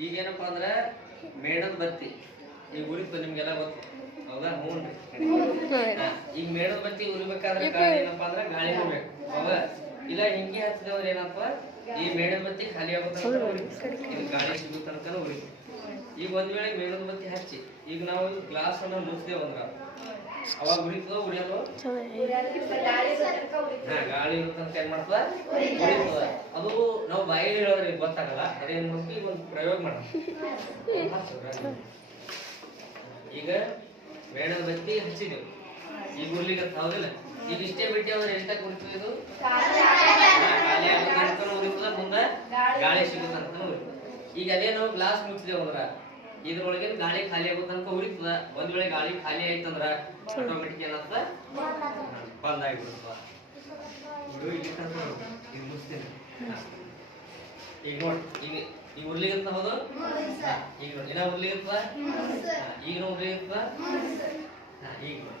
ಈಗೇನಪ್ಪ ಅಂದ್ರೆ ಮೇಣದ ಬತ್ತಿ ಈಗ ಉರಿತು ನಿಮ್ಗೆಲ್ಲ ಗೊತ್ತು ಹೌದಾ? ಹ್ಞೂ ರೀ. ಈಗ ಮೇಣದ ಬತ್ತಿ ಉರಿಬೇಕಾದ್ರೆ ಗಾಳಿ ಏನಪ್ಪಾ ಅಂದ್ರೆ ಗಾಳಿ ಬೇಕು ಹೌದಾ? ಇಲ್ಲ ಹಿಂಗೆ ಹಚ್ಚಿದವ್ರು ಏನಪ್ಪ ಈ ಮೇಣದ ಬತ್ತಿ ಖಾಲಿ ಆಗೋ ತನಕ ಇದು ಗಾಳಿ ಸಿಗೋ ತನಕ ಉರಿತು. ಈಗ ಒಂದ್ ವೇಳೆ ಮೇಣದ ಬತ್ತಿ ಹಚ್ಚಿ ಈಗ ನಾವು ಗ್ಲಾಸ್ ಅನ್ನ ಮುಚ್ಚಿದೇವು ಅಂದ್ರ ಅವಾಗ ಉರಿತದ ಉರಿಯಲ್ವ? ಗಾಳಿ ಇರೋ ತನಕ ಏನ್ ಮಾಡ್ತದ ಉರಿತದ. ಅದು ನಾವು ಬಾಯಲ್ಲಿ ಹೇಳೋದ್ರಿಗೆ ಗೊತ್ತಾಗಲ್ಲ. ಅದೇನ್ ಮಾಡ್ತೀವಿ ಒಂದು ಪ್ರಯೋಗ ಮಾಡೋಣ. ಈಗ ಮೇಣದ ಬತ್ತಿ ಹಚ್ಚಿದೆವು ಈಗ ಉರ್ಲಿಕ್ಕೆ ಹೌದಿಲ್ಲ? ಈಗ ಇಷ್ಟೇ ಬಿಟ್ಟು ಅವ್ರು ಎಂತ ಕುರಿತದ ಇದು ಖಾಲಿ ಆಗೋ ತನಕ ಉರಿತದ, ಮುಂದೆ ಗಾಳಿ ಸಿಗೋ ತನಕ ಉರಿತದ. ಈಗ ಅದೇ ನಾವು ಗ್ಲಾಸ್ ಮುಚ್ಚಿದೇವು ಅಂದ್ರ ಇದ್ರೊಳಗೆ ಗಾಳಿ ಖಾಲಿ ಆಗೋ ತನಕ ಉರಿತದ. ಒಂದ್ ವೇಳೆ ಗಾಳಿ ಖಾಲಿ ಆಯ್ತಂದ್ರ ಆಟೋಮೆಟಿಕ್ ಏನಾಗ್ತದ ಬಂದ್ ಆಗಿಬಿಡ್ತದ. ಇಲ್ಲಿ ತನಕ ಈಗ ಮುಚ್ತೇನೆ. ಈಗ ನೋಡಿ ಈಗ ಉರ್ಲಿಗಂತ ಹೌದು? ಈಗ ನೋಡಿ ಇನ್ನ ಉರ್ಲಿಗಂತ ಈಗ ಉರ್ಲಿಗಂತ ಈಗ ನೋಡಿ